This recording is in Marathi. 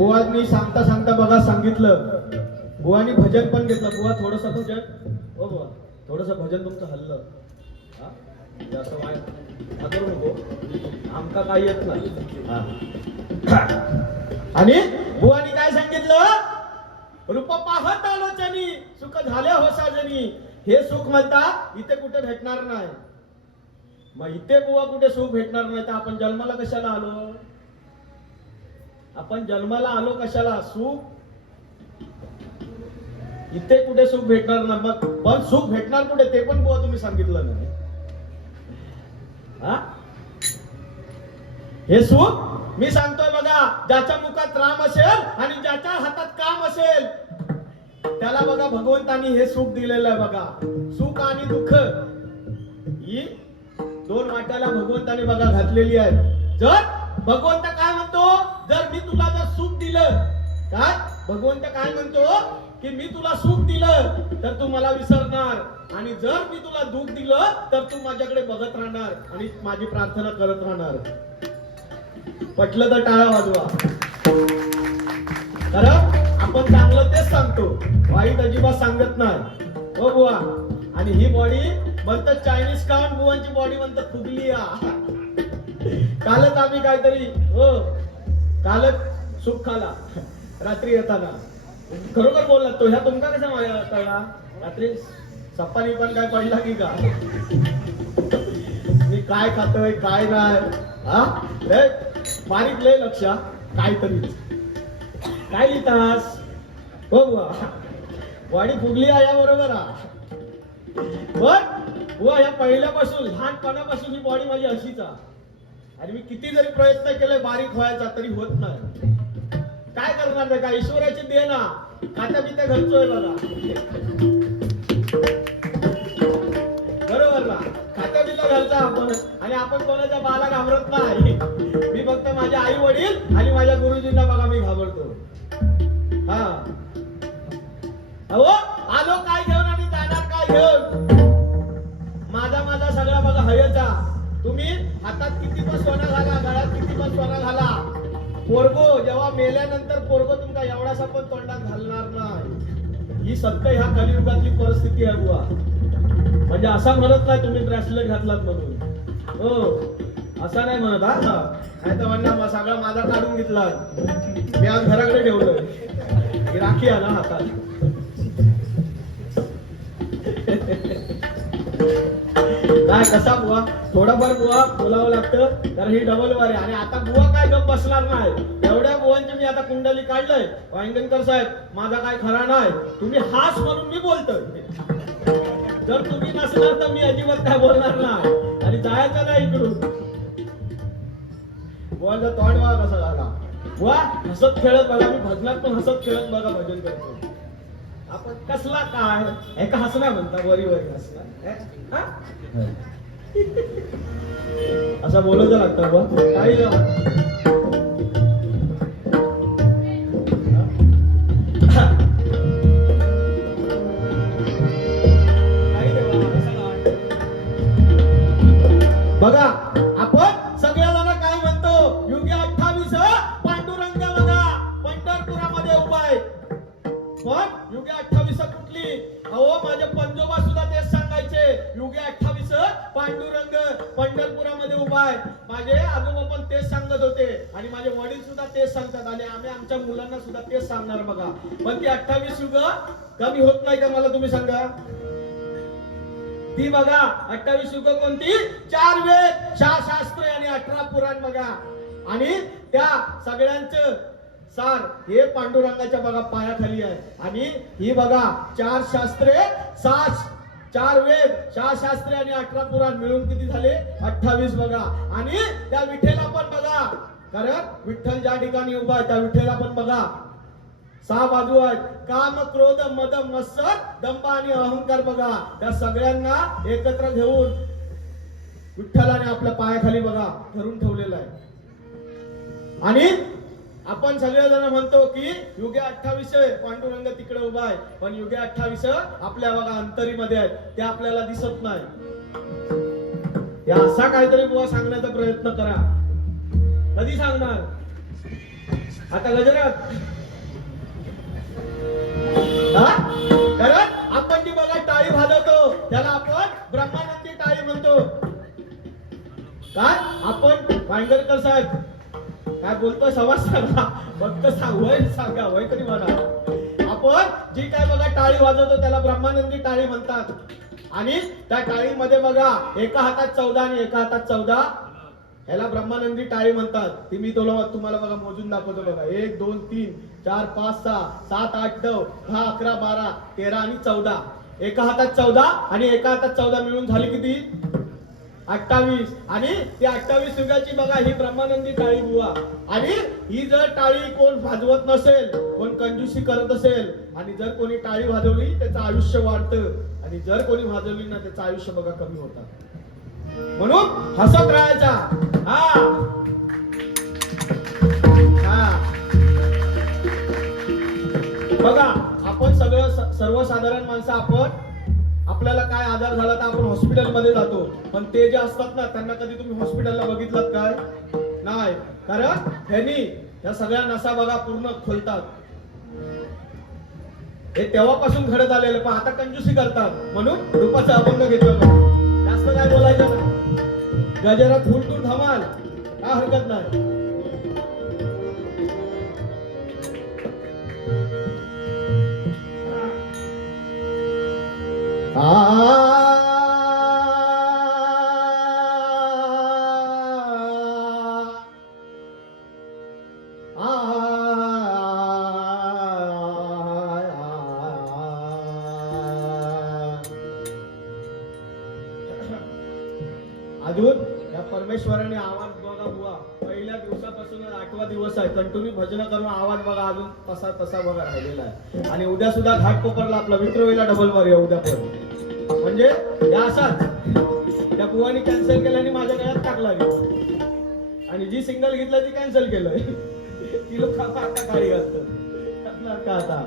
बुवानी सांगता सांगता बघा सांगितलं, बुवानी भजन पण घेतलं. बुवा थोडस भजन, हो बुवा थोडस भजन तुमचं हल्लं, हा जास्त वाय करू नको, आमका काही येत नाही. आणि बुवानी काय सांगितलं, रूप पाहत आलोचनी सुख झाले हो साजनी. हे सुख म्हणता इथे कुठे भेटणार नाही. मग इथे बुवा कुठे सुख भेटणार नाही तर आपण जन्माला कशाला आलो? आपण जन्माला आलो कशाला? सुख इथे कुठे सुख भेटणार नाही. मग पण सुख भेटणार कुठे ते पण बुवा तुम्ही सांगितलं नाही. हा हे सुख मी सांगतोय बघा, ज्याच्या मुखात राम असेल आणि ज्याच्या हातात काम असेल त्याला बघा भगवंतानी हे सुख दिलेलं आहे. बघा सुख आणि दुःख ही दोन वाट्याला भगवंताने बघा घातलेली आहे. जर भगवंत काय म्हणतो, जर मी तुला जर सुख दिलं, काय भगवंत काय म्हणतो की मी तुला सुख दिलं तर तू मला विसरणार, आणि जर मी तुला दुःख दिलं तर तू माझ्याकडे बघत राहणार आणि माझी प्रार्थना करत राहणार. पटलं तर टाळा वाजवा. कारण आपण चांगलं तेच सांगतो, वाईट अजिबात सांगत नाही. हो बुवा. आणि ही बॉडी म्हणतात चायनीज खाऊन बुवांची बॉडी म्हणतात फुगली. कालच आम्ही काहीतरी, हो कालच सुख खाला रात्री येताना. खरोखर बोलला तो. ह्या तुमका कसा माझ्या कळला? रात्री सप्पानी पण काय पडला की का मी काय खातोय काय नाही, हा लय बारीक लय लक्ष काहीतरी काय लिहितास. हो बुवा वाडी फुगली आहे या बरोबर. पण बुवा या पहिल्यापासून लहानपणापासून ही बॉडी माझी अशीच आहे. आणि मी किती जरी प्रयत्न केले बारीक व्हायचा तरी होत नाही. काय करणार नाही का, ईश्वराची देण. खाता पिता घरचोय बघा, बरोबर ना. खाता पिता घरचा आपण, आणि आपण कोणाच्या बाला घाबरत नाही. मी फक्त माझ्या आई वडील आणि माझ्या गुरुजींना बघा मी घाबरतो. हा अहो आलो काय घेऊन आणि जाणार काय घेऊन. माझा सगळा बघा हयचा. तुम्ही हातात किती पण सोना घाला, गळ्यात किती पण सोना घाला, पोरगो जेव्हा मेल्यानंतर पोरगो तुमका एवढासा पण तोंडात घालणार नाही. ही सत्य ह्या कलियुगातली परिस्थिती आहे बुवा. म्हणजे असा म्हणत नाही तुम्ही ब्रेसलेट घातलात म्हणून, हो असा नाही म्हणत. हा नाही तर म्हणणार सगळा माझा काढून घेतला, मी आज घराकडे ठेवलं, राखी आहे ना हातात. काय कसा बुवा थोडंफार बुवा बोलावं लागतं, कारण ही डबल वार आहे. आणि आता बुवा काय गप बसणार नाही. एवढ्या बुवांची मी आता कुंडली काढलंय. वांगणकर साहेब माझा काय खरा नाही, तुम्ही हाच म्हणून मी बोलतोय. जर तुम्ही नसणार तर मी अजिबात काय बोलणार नाही आणि जायचं नाही इकडून. बुवांचा तोंड बघा कसा झाला. बुवा हसत खेळत बघा, मी भजनात पण हसत खेळत बघा भजन करतो. आपण कसला काय एका हसना म्हणता, वरी वरी हसना असं बोलत लागतं बुवा. काही बघा आपण सगळ्याजण काय म्हणतो, युगे 28 पांडुरंग बघा पंढरपुरामध्ये उभा आहे. पण युगे 28 कुठली? अहो माझे पंजोबा सुद्धा तेच सांगायचे, युगे 28 पांडुरंग पंढरपुरामध्ये उभा आहे. माझे आजोबा पण तेच सांगत होते आणि माझे वडील सुद्धा तेच सांगतात आणि आम्ही आमच्या मुलांना सुद्धा तेच सांगणार बघा. पण ती 28 युग कमी होत नाही का मला तुम्ही सांगा. ती बघा 28 युग कोणती? 4 वेद 6 शास्त्र आणि 18 पुराण बघा. आणि त्या सगळ्यांचं सार हे पांडुरंगाच्या बघा पायाखाली आहे. आणि ही बघा 4 शास्त्रे 4 वेद 6 शास्त्रे आणि 18 पुराण मिळून किती झाले? 28 बघा. आणि त्या विठ्ठला पण बघा, कारण विठ्ठल ज्या ठिकाणी उभा आहे त्या विठ्ठला पण बघा 6 बाजू आहेत. काम क्रोध मद मत्सर दंभ आणि अहंकार बघा. त्या सगळ्यांना एकत्र घेऊन विठ्ठलाने आपल्या पायाखाली बघा धरून ठेवलेलं आहे. आणि आपण सगळेजण म्हणतो की युगे 28 पांडुरंग तिकडे उभा आहे, पण युगे 28 आपल्या बघा अंतरीमध्ये आहेत, ते आपल्याला दिसत नाही. या असा काहीतरी बुवा सांगण्याचा प्रयत्न करा. कधी सांगणार? आता गजरात हा कारण आपण जी बघा टाळी वाजवतो त्याला आपण ब्रह्मानंदी टाळी म्हणतो. काय आपण भांगरकर साहेब काय बोलतो सवास सांगा फक्त सांगा वय तरी म्हणा. आपण जी काय बघा टाळी वाजवतो त्याला ब्रह्मानंदी टाळी म्हणतात. आणि त्या टाळीमध्ये बघा एका हातात 14 आणि एका हातात 14 ह्याला ब्रह्मानंदी टाळी म्हणतात. ती मी तुम्हाला बघा मोजून दाखवतो बघा 1 2 3 4 5 6 7 8 9 10 11 12 13 आणि 14. एका हातात 14 आणि एका हातात 14 मिळून झाली किती 28. आणि ती 28 युगाची बघा ही ब्रह्मानंदी टाळी बुवा. आणि ही जर टाळी कोण वाजवत नसेल कोण कंजूसी करत असेल आणि जर कोणी टाळी वाजवली त्याचं आयुष्य वाढतं आणि जर कोणी वाजवली ना त्याचं आयुष्य बघा कमी होतं. म्हणून हसत राहायचा. हा हा बघा आपण सगळं सर्वसाधारण माणसं आपण आपल्याला काय आजार झाला तर आपण हॉस्पिटलमध्ये जातो. पण ते जे असतात ना त्यांना कधी तुम्ही हॉस्पिटलला बघितलात काय नाही. कारण त्यांनी या सगळ्या नसा बघा पूर्ण खोलतात. हे तेव्हापासून घडत आलेलं पण आता कंजूसी करतात म्हणून रूपाचा अभंग घेतला. जास्त काय बोलायचं ना गजरात फुलटून धमाल काय हरकत नाही. अजून या परमेश्वराने आवाज बघा बुवा पहिल्या दिवसापासून 8वा दिवस आहे. कंटिन्यू भजन करून आवाज बघा अजून तसा बघा राहिलेला आहे. आणि उद्या सुद्धा घाट कोपरला आपला विक्रोळीला डबल वारी आहे उद्या पण. म्हणजे या असाच त्या बुवानी कॅन्सल केलं आणि माझ्या गळ्यात टाकला आणि जी सिंगल घेतलं ती कॅन्सल केलं. ती लोक आता काळी घालतात का आता